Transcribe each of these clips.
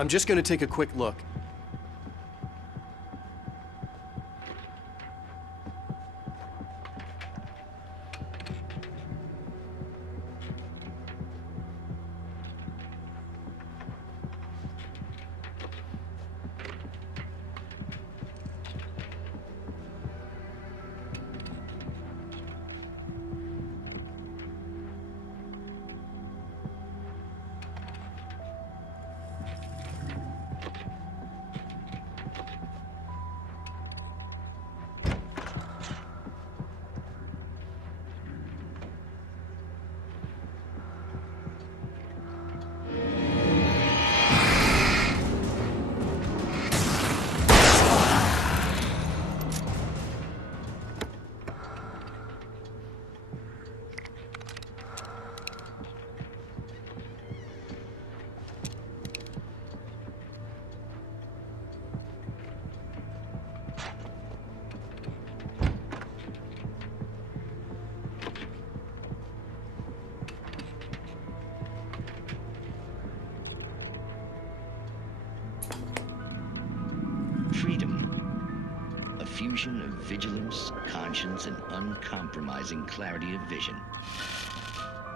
I'm just gonna take a quick look. Freedom. A fusion of vigilance, conscience, and uncompromising clarity of vision.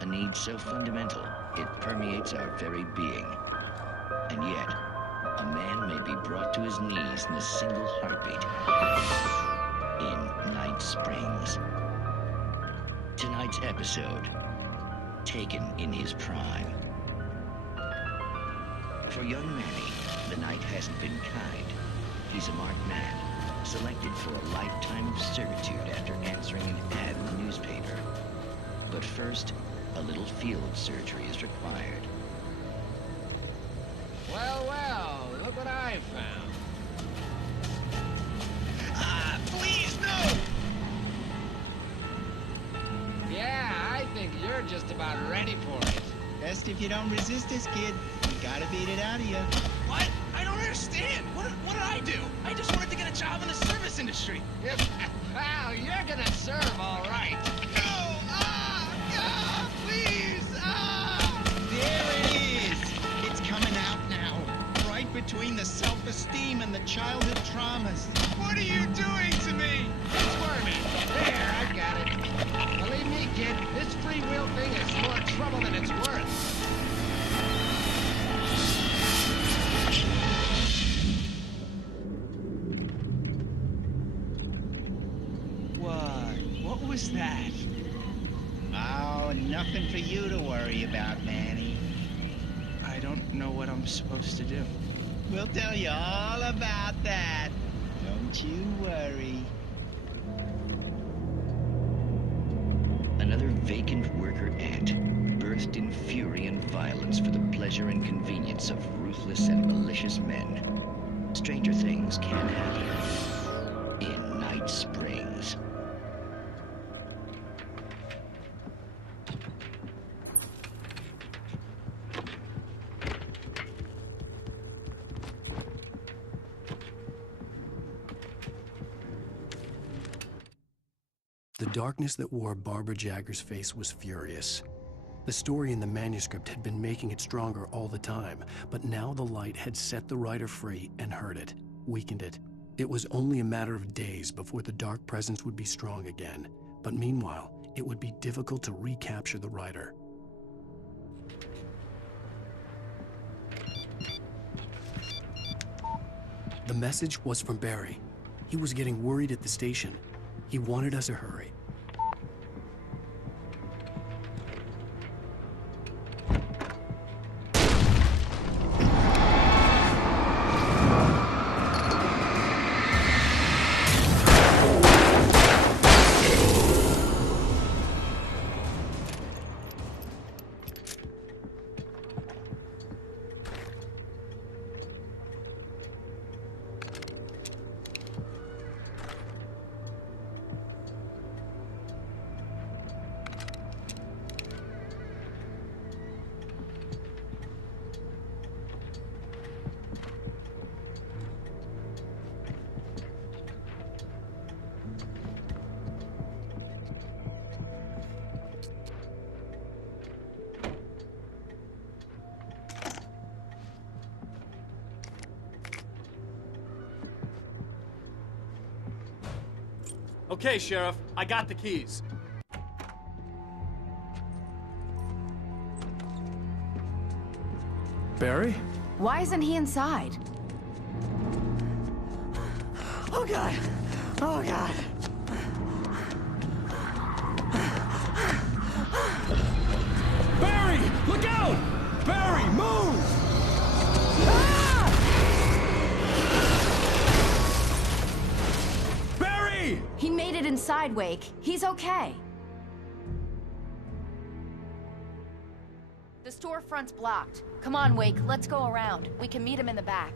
A need so fundamental, it permeates our very being. And yet, a man may be brought to his knees in a single heartbeat. In Night Springs. Tonight's episode, taken in his prime. For young Manny, the night hasn't been kind. He's a marked man, selected for a lifetime of servitude after answering an ad in the newspaper. But first, a little field surgery is required. Well, well, look what I found. Ah, please, no! Yeah, I think you're just about ready for it. Best if you don't resist this, kid. We gotta beat it out of you. What? I don't understand. What did I do? I just wanted to get a job in the service industry. Well, you're gonna serve all right. No! Ah, please! Ah! There it is! It's coming out now. Right between the self-esteem and the childhood traumas. What are you doing to me? Squirmy. There, I got it. Believe me, kid, this free will thing is more trouble than it's worth. What was that? Oh, nothing for you to worry about, Manny. I don't know what I'm supposed to do. We'll tell you all about that. Don't you worry. Another vacant worker ant, birthed in fury and violence for the pleasure and convenience of ruthless and malicious men. Stranger things can happen in Night Springs. The darkness that wore Barbara Jagger's face was furious. The story in the manuscript had been making it stronger all the time, but now the light had set the writer free and hurt it, weakened it. It was only a matter of days before the dark presence would be strong again, but meanwhile, it would be difficult to recapture the writer. The message was from Barry. He was getting worried at the station. He wanted us to hurry. Okay, Sheriff, I got the keys. Barry? Why isn't he inside? Oh God! Oh God! Barry! Look out! Barry, move! Barry! He made it inside, Wake. He's okay. The storefront's blocked. Come on, Wake, let's go around. We can meet him in the back.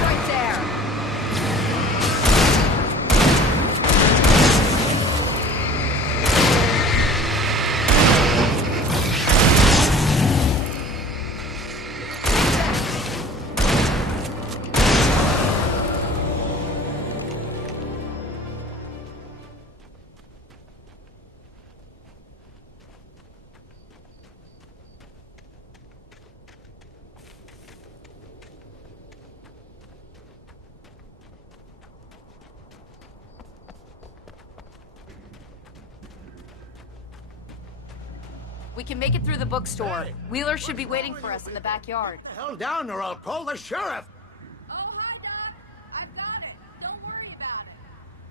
Right there. We can make it through the bookstore. Hey, Wheeler should be what's waiting wrong for with us you? in the backyard. Hell down or I'll call the sheriff. Oh, hi, Doc. I've got it. Don't worry about it.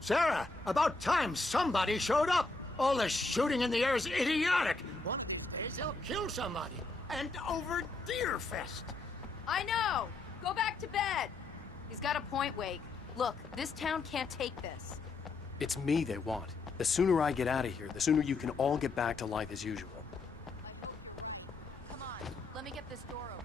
Sarah, about time somebody showed up. All this shooting in the air is idiotic. One of these days they'll kill somebody. And over Deerfest. I know. Go back to bed. He's got a point, Wake. Look, this town can't take this. It's me they want. The sooner I get out of here, the sooner you can all get back to life as usual. Come on, let me get this door open.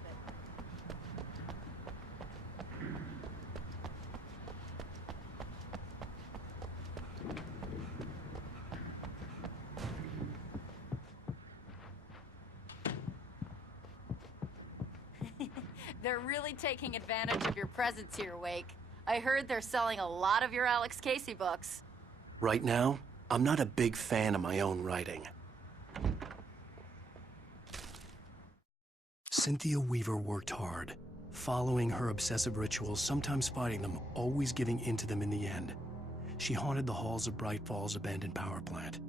They're really taking advantage of your presence here, Wake. I heard they're selling a lot of your Alex Casey books. Right now, I'm not a big fan of my own writing. Cynthia Weaver worked hard, following her obsessive rituals, sometimes fighting them, always giving in to them in the end. She haunted the halls of Braight-Fall's abandoned power plant.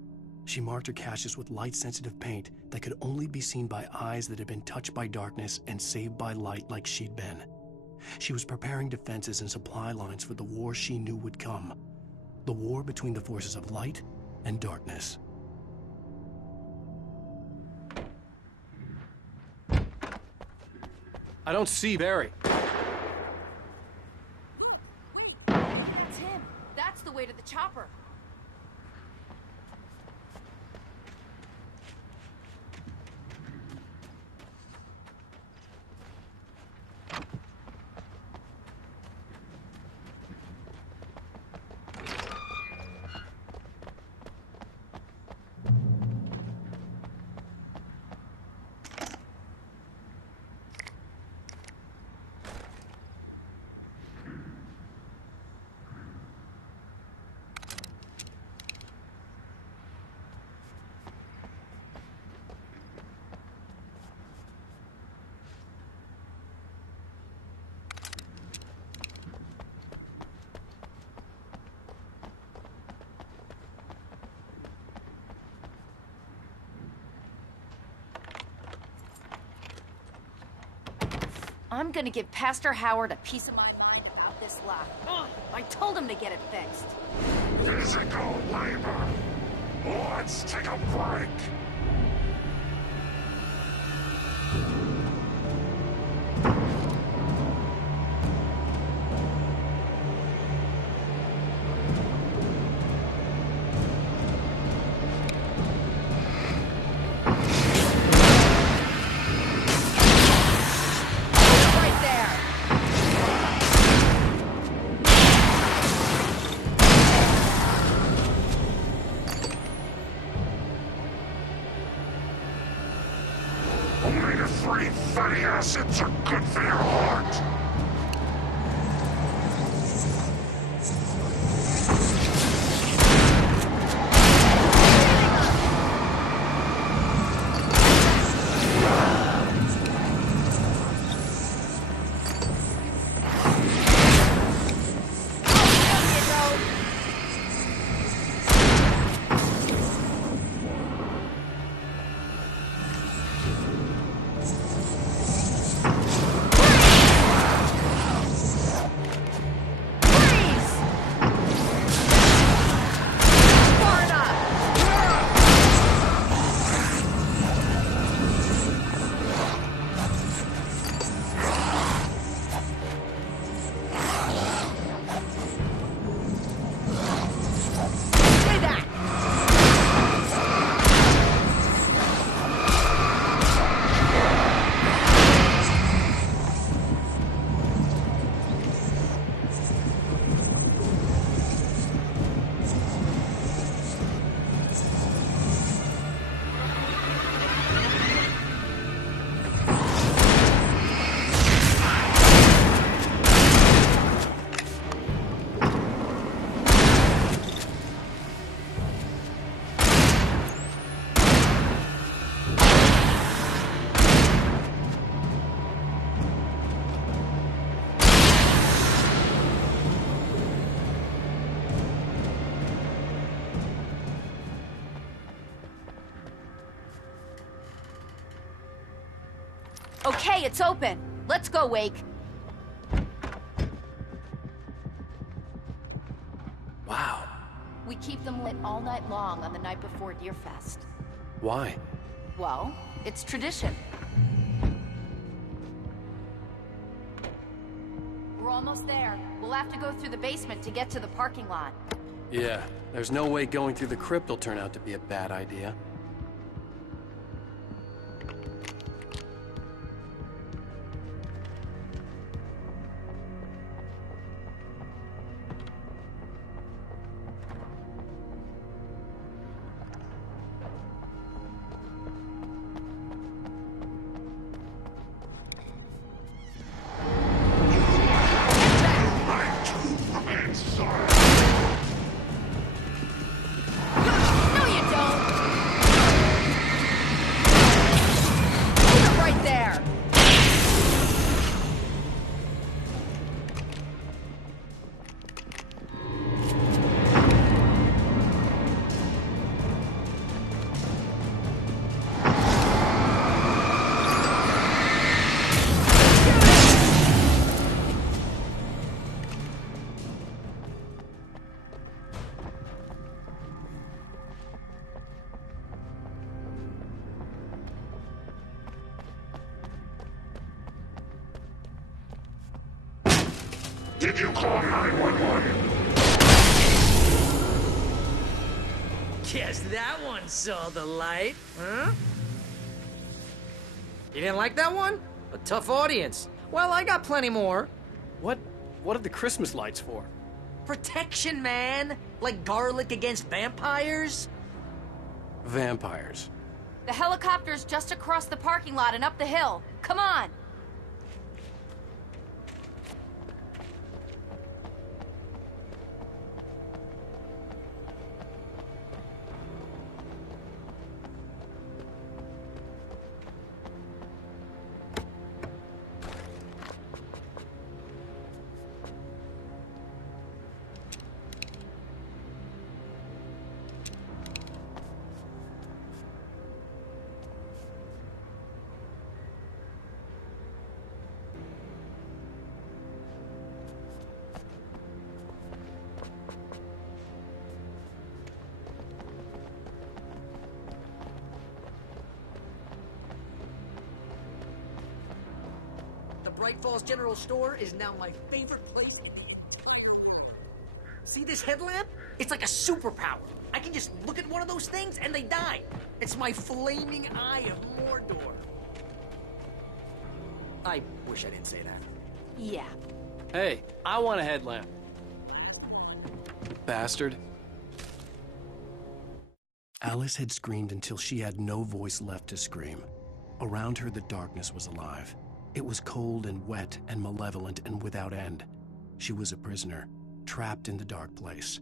She marked her caches with light-sensitive paint that could only be seen by eyes that had been touched by darkness and saved by light like she'd been. She was preparing defenses and supply lines for the war she knew would come. The war between the forces of light and darkness. I don't see Barry. That's him. That's the way to the chopper. I'm gonna give Pastor Howard a piece of my mind about this lock. Ugh, I told him to get it fixed. Physical labor. Let's take a break. Right there. Omega-3 fatty acids are good for your heart. Okay, it's open. Let's go, Wake. Wow. We keep them lit all night long on the night before Deerfest. Why? Well, it's tradition. We're almost there. We'll have to go through the basement to get to the parking lot. Yeah, there's no way going through the crypt will turn out to be a bad idea. Did you call 911? Guess that one saw the light, huh? You didn't like that one? A tough audience. Well, I got plenty more. What are the Christmas lights for? Protection, man. Like garlic against vampires. Vampires. The helicopter's just across the parking lot and up the hill. Come on! The Braight-Fall's General Store is now my favorite place in the entire world. See this headlamp? It's like a superpower. I can just look at one of those things and they die. It's my flaming eye of Mordor. I wish I didn't say that. Yeah. Hey, I want a headlamp. Bastard. Alice had screamed until she had no voice left to scream. Around her, the darkness was alive. It was cold and wet and malevolent and without end. She was a prisoner, trapped in the dark place.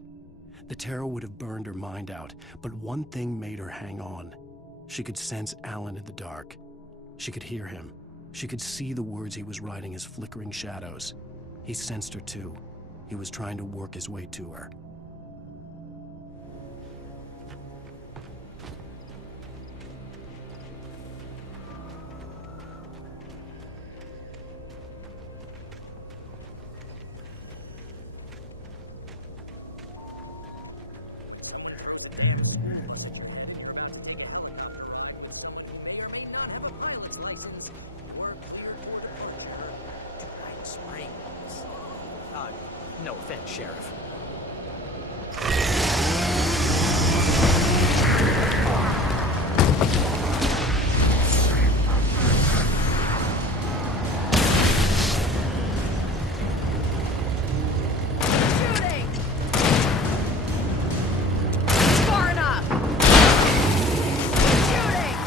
The terror would have burned her mind out, but one thing made her hang on. She could sense Alan in the dark. She could hear him. She could see the words he was writing as flickering shadows. He sensed her too. He was trying to work his way to her. No offense, Sheriff. Shooting! Far enough! Shooting!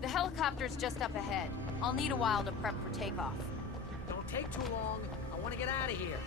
The helicopter's just up ahead. I'll need a while to prep for takeoff. Don't take too long. I want to get out of here.